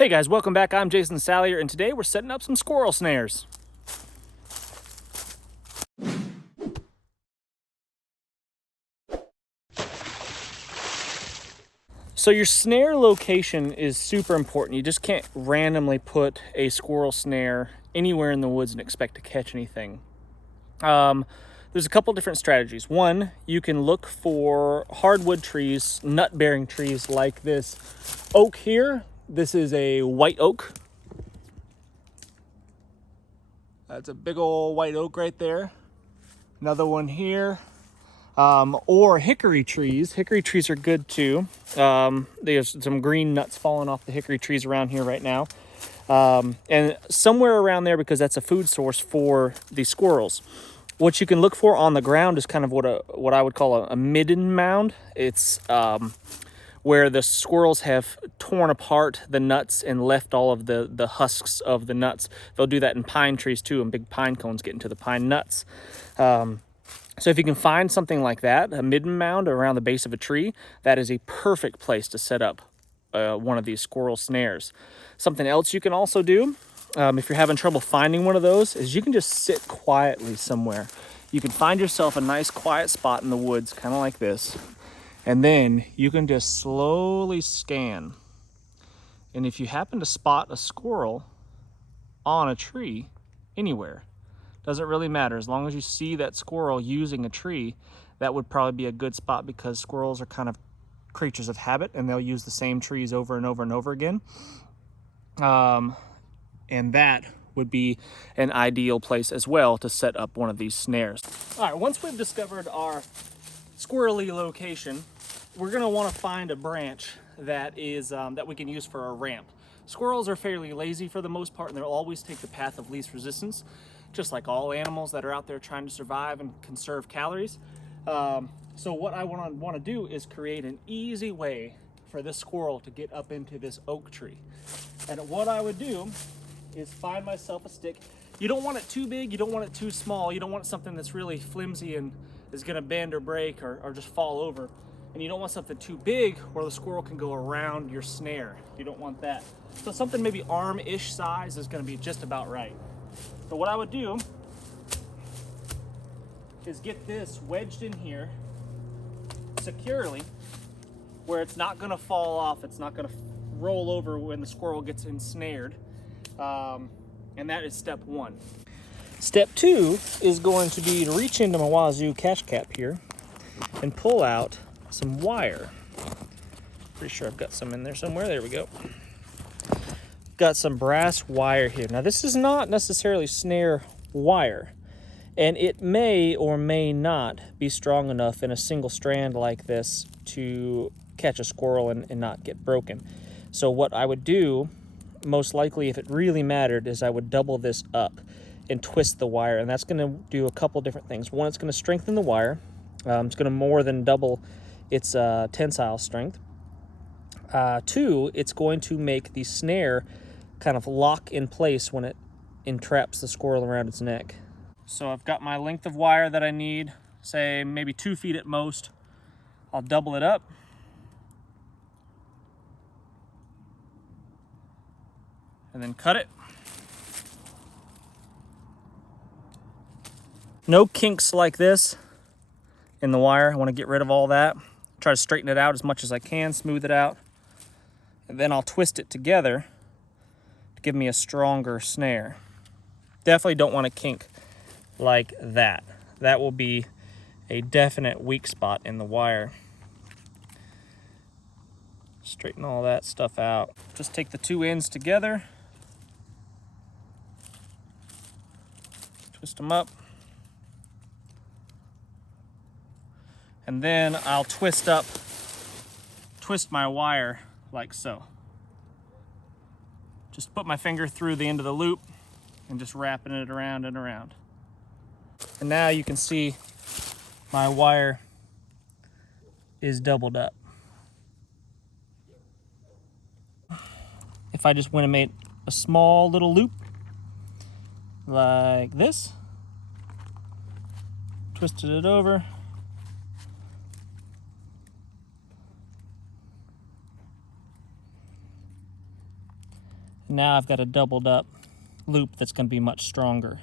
Hey guys, welcome back. I'm Jason Sallier, and today we're setting up some squirrel snares. So your snare location is super important. You just can't randomly put a squirrel snare anywhere in the woods and expect to catch anything. There's a couple different strategies. One, you can look for hardwood trees, nut-bearing trees like this oak here. This is a white oak. That's a big old white oak right there. Another one here. Or hickory trees. Hickory trees are good too. There's some green nuts falling off the hickory trees around here right now. And somewhere around there, because that's a food source for the squirrels. What you can look for on the ground is kind of what I would call a midden mound. It's where the squirrels have torn apart the nuts and left all of the husks of the nuts. They'll do that in pine trees too, and big pine cones get into the pine nuts. So if you can find something like that, a midden mound around the base of a tree, that is a perfect place to set up one of these squirrel snares. Something else you can also do, if you're having trouble finding one of those, is you can just sit quietly somewhere. You can find yourself a nice quiet spot in the woods, kind of like this, and then you can just slowly scan. And if you happen to spot a squirrel on a tree anywhere, doesn't really matter. As long as you see that squirrel using a tree, that would probably be a good spot, because squirrels are kind of creatures of habit and they'll use the same trees over and over and over again. And that would be an ideal place as well to set up one of these snares. All right, once we've discovered our squirrely location, we're gonna wanna find a branch that is that we can use for a ramp. Squirrels are fairly lazy for the most part, and they'll always take the path of least resistance, just like all animals that are out there trying to survive and conserve calories. So what I want to do is create an easy way for this squirrel to get up into this oak tree. And what I would do is find myself a stick. You don't want it too big, you don't want it too small, you don't want something that's really flimsy and is gonna bend or break or just fall over. And you don't want something too big where the squirrel can go around your snare. You don't want that. So something maybe arm-ish size is gonna be just about right. So what I would do is get this wedged in here securely where it's not gonna fall off, it's not gonna roll over when the squirrel gets ensnared. And that is step one. Step two is going to be to reach into my Wazoo cache cap here and pull out some wire. Pretty sure I've got some in there somewhere. There we go. Got some brass wire here. Now this is not necessarily snare wire, and it may or may not be strong enough in a single strand like this to catch a squirrel and not get broken. So what I would do, most likely if it really mattered, is I would double this up and twist the wire, and that's going to do a couple different things. One, it's going to strengthen the wire. It's going to more than double its tensile strength. Two, it's going to make the snare kind of lock in place when it entraps the squirrel around its neck. So I've got my length of wire that I need, say maybe 2 feet at most. I'll double it up. And then cut it. No kinks like this in the wire. I want to get rid of all that. Try to straighten it out as much as I can, smooth it out. And then I'll twist it together to give me a stronger snare. Definitely don't want to kink like that. That will be a definite weak spot in the wire. Straighten all that stuff out. Just take the two ends together, twist them up, and then I'll twist my wire like so. Just put my finger through the end of the loop and just wrapping it around and around. And now you can see my wire is doubled up. If I just went and made a small little loop like this, twisted it over, Now I've got a doubled up loop that's going to be much stronger,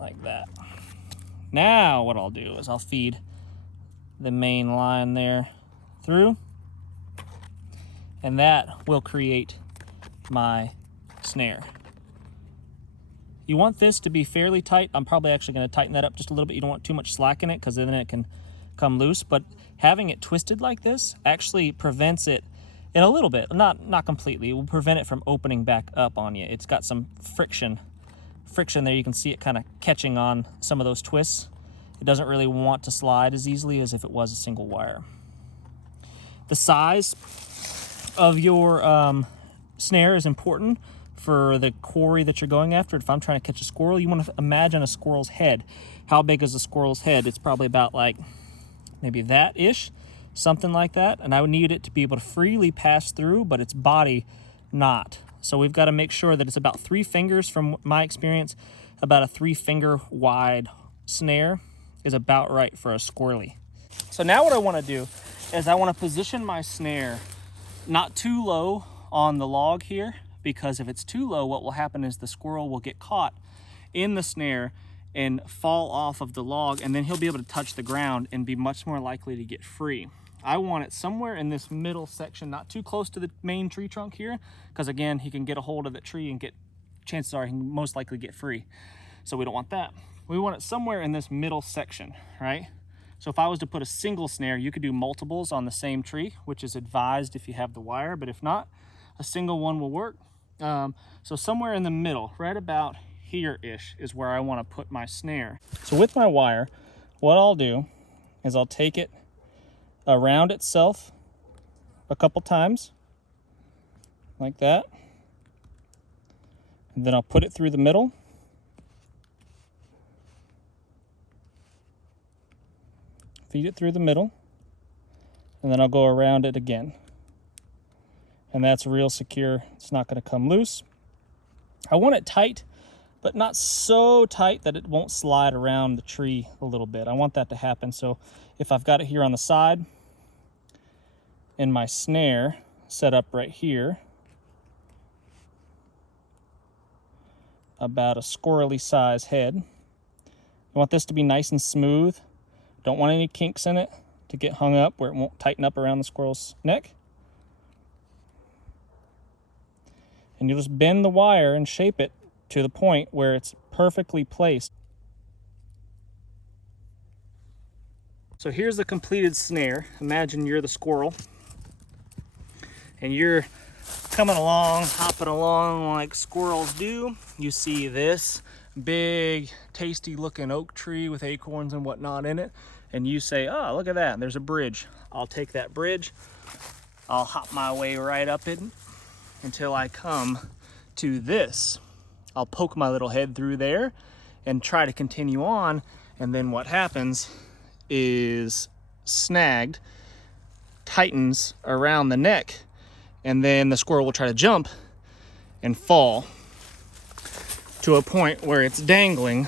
like that. Now what I'll do is I'll feed the main line there through, and that will create my snare. You want this to be fairly tight. I'm probably actually going to tighten that up just a little bit. You don't want too much slack in it because then it can come loose, but having it twisted like this actually prevents it in a little bit, not completely. It will prevent it from opening back up on you. It's got some friction there. You can see it kind of catching on some of those twists. It doesn't really want to slide as easily as if it was a single wire. The size of your snare is important for the quarry that you're going after. If I'm trying to catch a squirrel, you want to imagine a squirrel's head. How big is a squirrel's head? It's probably about like maybe that-ish, something like that. And I would need it to be able to freely pass through, but its body not. So we've got to make sure that it's about 3 fingers, from my experience. About a 3-finger wide snare is about right for a squirrely. So now what I want to do is I want to position my snare not too low on the log here, because if it's too low, what will happen is the squirrel will get caught in the snare and fall off of the log, and then he'll be able to touch the ground and be much more likely to get free. I want it somewhere in this middle section, not too close to the main tree trunk here, because again, he can get a hold of the tree and chances are he can most likely get free. So we don't want that. We want it somewhere in this middle section, right? So if I was to put a single snare, you could do multiples on the same tree, which is advised if you have the wire, but if not, a single one will work. So somewhere in the middle, right about here-ish, is where I want to put my snare. So with my wire, what I'll do is I'll take it around itself a couple times, like that. And then I'll put it through the middle. Feed it through the middle. And then I'll go around it again. And that's real secure. It's not going to come loose. I want it tight, but not so tight that it won't slide around the tree a little bit. I want that to happen. So if I've got it here on the side and my snare set up right here, about a squirrely size head, I want this to be nice and smooth. Don't want any kinks in it to get hung up where it won't tighten up around the squirrel's neck. And you just bend the wire and shape it to the point where it's perfectly placed. So here's the completed snare. Imagine you're the squirrel and you're coming along, hopping along like squirrels do. You see this big, tasty looking oak tree with acorns and whatnot in it, and you say, oh, look at that, there's a bridge. I'll take that bridge, I'll hop my way right up it until I come to this. I'll poke my little head through there and try to continue on, and then what happens is snagged, tightens around the neck, and then the squirrel will try to jump and fall to a point where it's dangling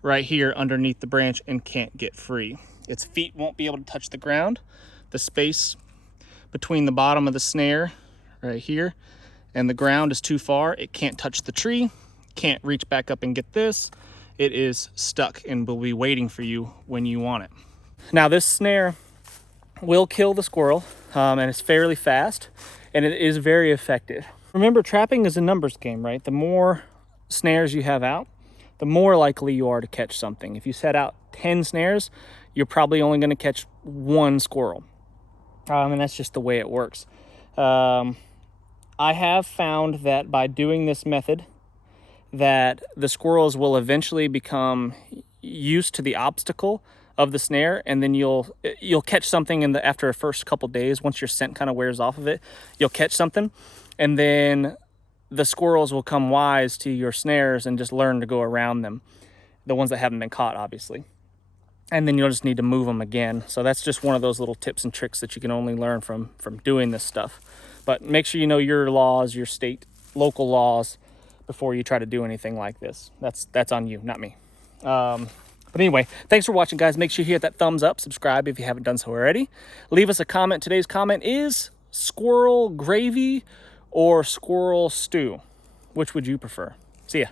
right here underneath the branch and can't get free. Its feet won't be able to touch the ground. The space between the bottom of the snare right here and the ground is too far. It can't touch the tree, can't reach back up and get this. It is stuck and will be waiting for you when you want it. Now this snare will kill the squirrel, and it's fairly fast, and it is very effective. Remember, trapping is a numbers game, right? The more snares you have out, the more likely you are to catch something. If you set out 10 snares, you're probably only going to catch 1 squirrel. And that's just the way it works. I have found that by doing this method, that the squirrels will eventually become used to the obstacle of the snare, and then you'll catch something after the first couple days. Once your scent kind of wears off of it, you'll catch something, and then the squirrels will come wise to your snares and just learn to go around them, the ones that haven't been caught, obviously. And then you'll just need to move them again. So that's just one of those little tips and tricks that you can only learn from doing this stuff. But make sure you know your laws, your state, local laws, before you try to do anything like this. That's on you, not me. But anyway, thanks for watching, guys. Make sure you hit that thumbs up, subscribe if you haven't done so already. Leave us a comment. Today's comment is squirrel gravy or squirrel stew? Which would you prefer? See ya.